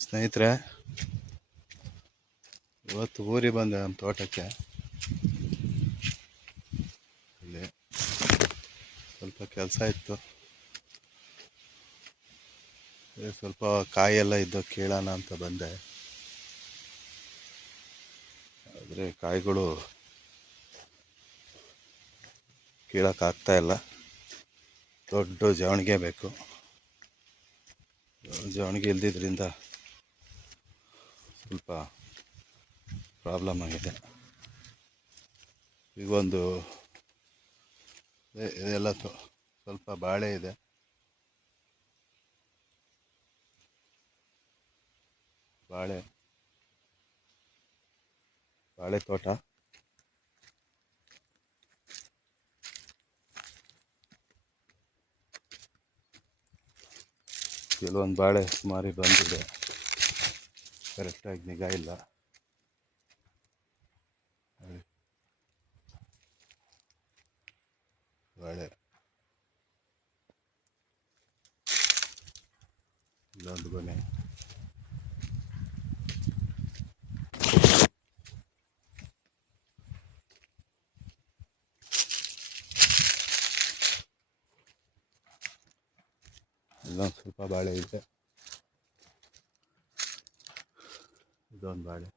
ಸ್ನೇಹಿತರೆ, ಇವತ್ತು ಊರಿಗೆ ಬಂದೆ ನಮ್ಮ ತೋಟಕ್ಕೆ. ಇಲ್ಲಿ ಸ್ವಲ್ಪ ಕೆಲಸ ಇತ್ತು. ಸ್ವಲ್ಪ ಕಾಯೆಲ್ಲ ಇದ್ದು ಕೀಳೋಣ ಅಂತ ಬಂದೆ. ಆದರೆ ಕಾಯಿಗಳು ಕೀಳೋಕ್ಕಾಗ್ತಾಯಿಲ್ಲ. ದೊಡ್ಡ ಜವಣಿಗೆ ಬೇಕು. ಜವಣಿಗೆ ಇಲ್ದಿದ್ದರಿಂದ ಸ್ವಲ್ಪ ಪ್ರಾಬ್ಲಮ್ ಆಗಿದೆ. ಈಗೊಂದು ಇದೆಲ್ಲ ಸ್ವಲ್ಪ ಬಾಳೆ ಇದೆ. ಬಾಳೆ ತೋಟ. ಕೆಲವೊಂದು ಬಾಳೆ ಸುಮಾರು ಬಂದಿದೆ, ಕರೆಕ್ಟಾಗಿ ನಿಗಾ ಇಲ್ಲ. ಬಾಳೆ ಇಲ್ಲೊಂದು ಗೊನೆ, ಇಲ್ಲೊಂದು ಸ್ವಲ್ಪ ಬಾಳೆ ಇದೆ. ಇದೊಂದು ಬಾಳೆ.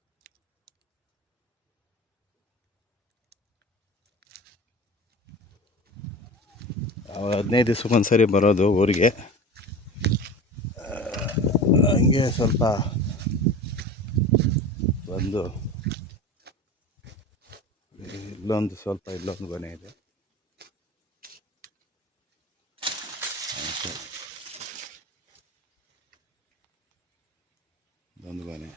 ನಾವು 15 ದಿವಸಕ್ಕೊಂದ್ಸರಿ ಬರೋದು ಊರಿಗೆ. ಹಂಗೆ ಸ್ವಲ್ಪ ಬಂದು ಇಲ್ಲೊಂದು ಗೊನೆ ಇದೆ. ಇದೊಂದು ಗೊನೆ.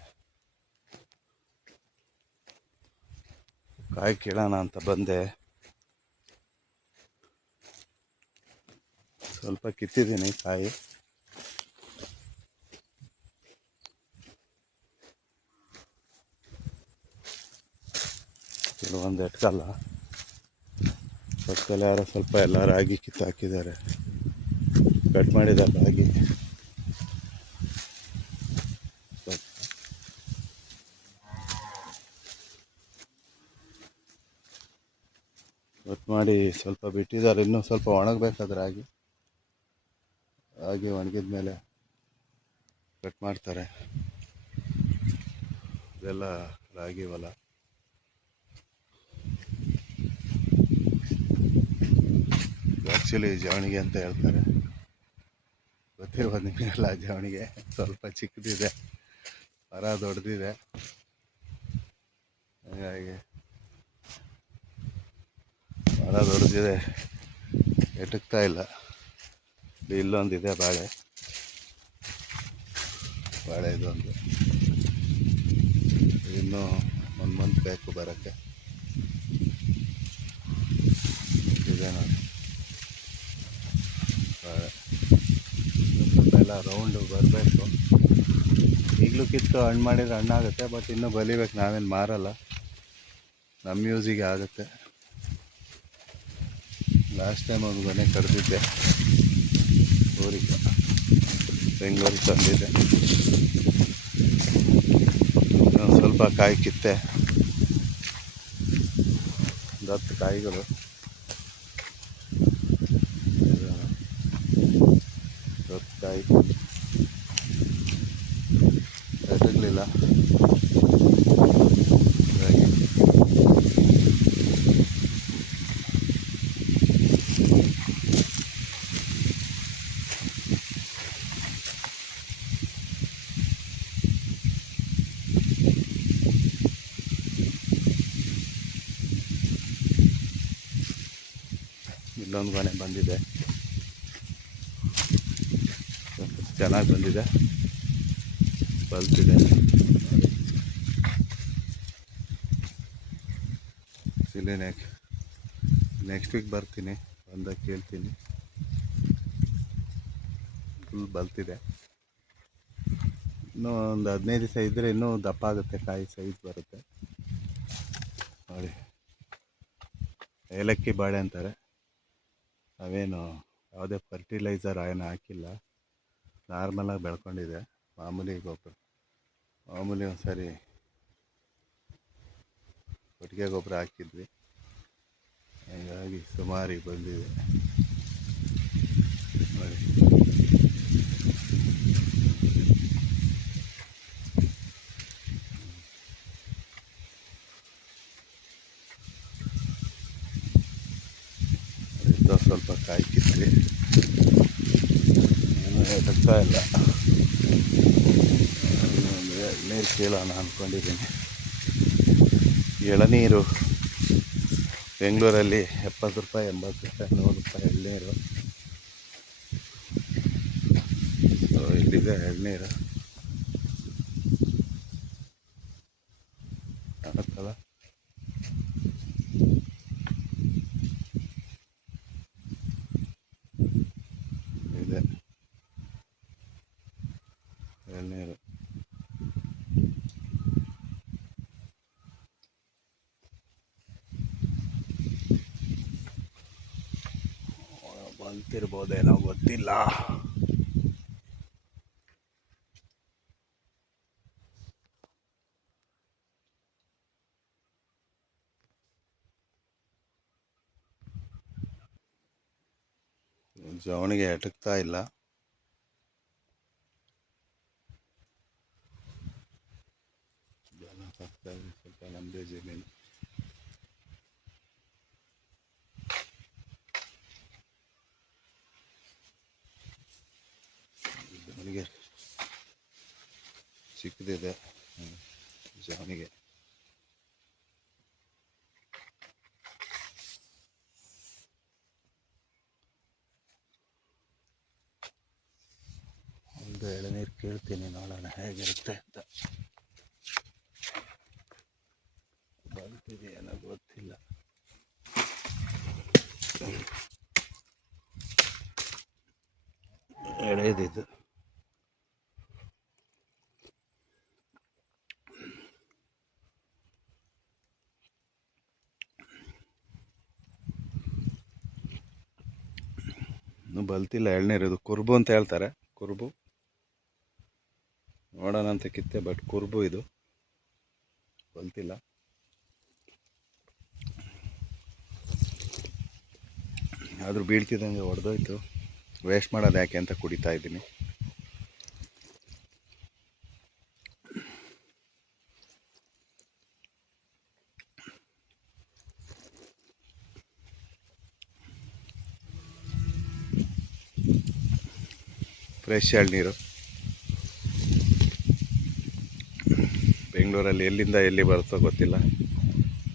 ಕಾಯಿ ಕೀಳೋಣ ಅಂತ ಬಂದೆ. ಸ್ವಲ್ಪ ಕಿತ್ತಿದ್ದೀನಿ ಕಾಯಿ. ಕೆಲವೊಂದು ಎಟ್ಕಲ್ಲ. ಪಕ್ಕದಲ್ಲಿ ಯಾರೋ ಸ್ವಲ್ಪ ಎಲ್ಲ ರಾಗಿ ಕಿತ್ತು ಹಾಕಿದ್ದಾರೆ, ಕಟ್ ಮಾಡಿದ್ದಾರೆ ರಾಗಿ. ಕಟ್ ಮಾಡಿ ಸ್ವಲ್ಪ ಬಿಟ್ಟಿದ್ದಾರೆ. ಇನ್ನೂ ಸ್ವಲ್ಪ ಒಣಗಬೇಕಾದ್ರೆ ರಾಗಿ ಒಣಗಿದ ಮೇಲೆ ಕಟ್ ಮಾಡ್ತಾರೆ. ಇದೆಲ್ಲ ರಾಗಿ ಹೊಲ. ಆ್ಯಕ್ಚುಲಿ ಜವಣಿಗೆ ಅಂತ ಹೇಳ್ತಾರೆ, ಗೊತ್ತಿರ್ಬೋದು ನಿಮಗೆಲ್ಲ. ಜವಣಿಗೆ ಸ್ವಲ್ಪ ಚಿಕ್ಕದಿದೆ, ಮರ ದೊಡ್ಡದಿದೆ, ಹಾಗಾಗಿ ಮರ ದೊಡ್ಡದಿದೆ, ಎಟಕ್ತಾ ಇಲ್ಲ. ಇಲ್ಲೊಂದಿದೆ ಬಾಳೆ ಇದೊಂದು. ಇನ್ನೂ 1 ಮಂತ್ ಬೇಕು ಬರೋಕ್ಕೆ. ಇದೆ ನೋಡಿ ಬಾಳೆ. ಸ್ವಲ್ಪ ಎಲ್ಲ ರೌಂಡು ಬರಬೇಕು. ಈಗಲೂ ಕಿತ್ತು ಹಣ್ಣು ಮಾಡಿದರೆ ಹಣ್ಣಾಗುತ್ತೆ, ಬಟ್ ಇನ್ನೂ ಬಲಿಬೇಕು. ನಾವೇನು ಮಾರಲ್ಲ, ನಮ್ಮ ಯೂಸಿಗೆ ಆಗುತ್ತೆ. ಲಾಸ್ಟ್ ಟೈಮ್ ಒಂದು ಮನೆ ಕರೆದಿದ್ದೆ ಊರಿಗೆ, ಬೆಂಗಳೂರಿಗೆ ತಂದಿದ್ದೆ. ಸ್ವಲ್ಪ ಕಾಯಿ ಕಿತ್ತೆ, 10 ಕಾಯಿಗಳು. 10 ಕಾಯಿ ಎಟಗಲಿಲ್ಲ. ಇಲ್ಲೊಂದು ಮನೆ ಬಂದಿದೆ, ಚೆನ್ನಾಗಿ ಬಂದಿದೆ, ಬಲ್ತಿದೆ. ಇಲ್ಲಿ ನೆಕ್ಸ್ಟ್ ವೀಕ್ ಬರ್ತೀನಿ, ಬಂದಾಗ ಕೇಳ್ತೀನಿ. ಫುಲ್ ಬಲ್ತಿದೆ. ಇನ್ನೂ ಒಂದು 15 ದಿವಸ ಇದ್ದರೆ ಇನ್ನೂ ದಪ್ಪ ಆಗುತ್ತೆ, ಕಾಯಿ ಸೈಜ್ ಬರುತ್ತೆ ನೋಡಿ. ಏಲಕ್ಕಿ ಬಾಳೆ ಅಂತಾರೆ. ಅವೇನು ಯಾವುದೇ ಫರ್ಟಿಲೈಸರ್ ಏನು ಹಾಕಿಲ್ಲ, ನಾರ್ಮಲಾಗಿ ಬೆಳ್ಕೊಂಡಿದೆ, ಮಾಮೂಲಿ ಗೊಬ್ಬರ. ಮಾಮೂಲಿ ಒಂದು ಸಾರಿ ಕೊಟ್ಟಿಗೆ ಗೊಬ್ಬರ ಹಾಕಿದ್ವಿ, ಹೀಗಾಗಿ ಸುಮಾರು ಬಂದಿದೆ ನೋಡಿ. ಸ್ವಲ್ಪ ಕಾಯಿ ಕಿತ್ವಿ, ಎಟಕ್ತಾ ಇಲ್ಲ. ನೀರು ಕೇಳೋಣ ಅಂದ್ಕೊಂಡಿದ್ದೀನಿ. ಎಳನೀರು ಬೆಂಗಳೂರಲ್ಲಿ 70 ರೂಪಾಯಿ, 80 ರೂಪಾಯಿ, 100 ರೂಪಾಯಿ ಎಳ್ನೀರು. ಇಲ್ಲಿದೆ ಎಳ್ನೀರು, ಕಾಣುತ್ತಲ್ಲ. ಇದೆ ಎಳ್ನೀರು. ಬಂತಿರ್ಬೋದೇನೋ ಗೊತ್ತಿಲ್ಲ. ಜವಣಿಗೆ ಎಟಕ್ತಾ ಇಲ್ಲ. ಸ್ವಲ್ಪ ನಮ್ಮದೇ ಜಮೀನು. ಜವಣಿಗೆ ಚಿಕ್ಕದಿದೆ, ಜವಣಿಗೆ ಒಂದು ಎಳನೀರು ಕೇಳ್ತೀನಿ, ನೋಡೋಣ ಹೇಗಿರುತ್ತೆ ಅಂತ. ಬಂತಿದೆಯೇನೋ ಗೊತ್ತಿಲ್ಲ. ಎಳೆದಿದ್ದು ಇನ್ನೂ ಬಲ್ತಿಲ್ಲ ಎಳ್ನೀರು. ಇದು ಕುರುಬು ಅಂತ ಹೇಳ್ತಾರೆ, ಕುರುಬು. ನೋಡೋಣ ಅಂತ ಕಿತ್ತೆ, ಬಟ್ ಕುರುಬು ಇದು, ಬಲ್ತಿಲ್ಲ. ಆದರೂ ಬೀಳ್ತಿದ್ದಂಗೆ ಹೊಡೆದೋಯ್ತು. ವೇಸ್ಟ್ ಮಾಡೋದು ಯಾಕೆ ಅಂತ ಕುಡಿತಾ ಇದ್ದೀನಿ. ಫ್ರೆಶ್ ಎಳ್ನೀರು. ಬೆಂಗಳೂರಲ್ಲಿ ಎಲ್ಲಿಂದ ಎಲ್ಲಿ ಬರುತ್ತೋ ಗೊತ್ತಿಲ್ಲ,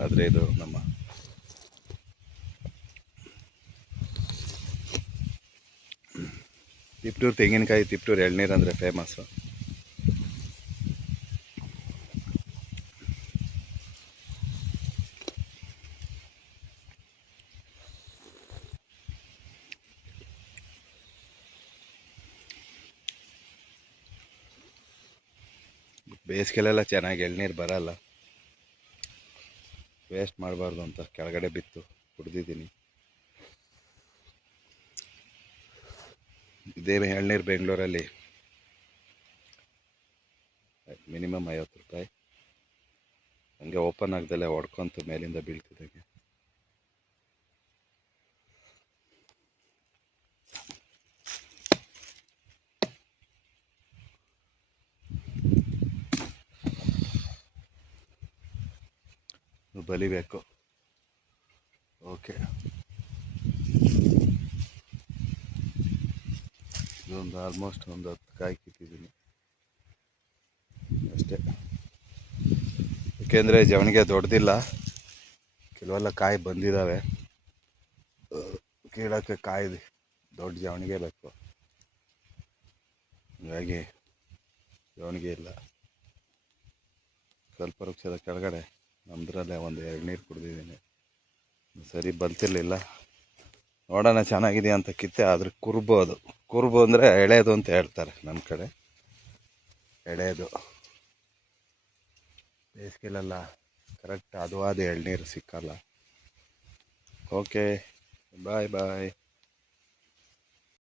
ಆದರೆ ಇದು ನಮ್ಮ ತಿಪ್ಟೂರು ತೆಂಗಿನಕಾಯಿ, ತಿಪ್ಟೂರು ಎಳ್ನೀರು ಅಂದರೆ ಫೇಮಸ್ಸು. ಬೇಸಿಗೆಲೆಲ್ಲ ಚೆನ್ನಾಗಿ ಎಳ್ನೀರು ಬರಲ್ಲ, ವೇಸ್ಟ್ ಮಾಡಬಾರ್ದು ಅಂತ ಕೆಳಗಡೆ ಬಿತ್ತು ಕುಡ್ದಿದ್ದೀನಿ. ಇದೇ ಎಳ್ನೀರು ಬೆಂಗಳೂರಲ್ಲಿ ಮಿನಿಮಮ್ 50 ರೂಪಾಯಿ. ಹಂಗೆ ಓಪನ್ ಆಗ್ದಲ್ಲೇ ಹೊಡ್ಕೊಂತು ಮೇಲಿಂದ ಬೀಳ್ತಿದ್ದಾಗೆ. ಬಲಿಬೇಕು. ಓಕೆ, ಇದೊಂದು ಆಲ್ಮೋಸ್ಟ್ ಒಂದು 10 ಕಾಯಿ ಕಿತ್ತಿದ್ದೀನಿ ಅಷ್ಟೇ. ಏಕೆಂದರೆ ಜವಣಿಗೆ ದೊಡ್ಡದಿಲ್ಲ, ಕೆಲವೆಲ್ಲ ಕಾಯಿ ಬಂದಿದ್ದಾವೆ. ಕೀಳೋಕ್ಕೆ ಕಾಯಿ ದೊಡ್ಡ ಜವಣಿಗೆ ಬೇಕು, ಹಾಗಾಗಿ ಜವಣಿಗೆ ಇಲ್ಲ. ಸ್ವಲ್ಪ ವೃಕ್ಷದ ಕೆಳಗಡೆ ನಮ್ಮದ್ರಲ್ಲೇ ಒಂದು ಎಳ್ನೀರು ಕುಡಿದಿದ್ದೀನಿ, ಸರಿ ಬಲ್ತಿರ್ಲಿಲ್ಲ. ನೋಡೋಣ ಚೆನ್ನಾಗಿದೆ ಅಂತ ಕಿತ್ತೆ, ಆದರೆ ಕುರುಬು. ಅದು ಕುರುಬು ಅಂದರೆ ಎಳೆದು ಅಂತ ಹೇಳ್ತಾರೆ ನಮ್ಮ ಕಡೆ, ಎಳೆದು. ಬೇಸಿಗೆಲೆಲ್ಲ ಕರೆಕ್ಟ್ ಹದವಾದ ಎಳ್ನೀರು ಸಿಕ್ಕಲ್ಲ. ಓಕೆ, ಬಾಯ್ ಬಾಯ್.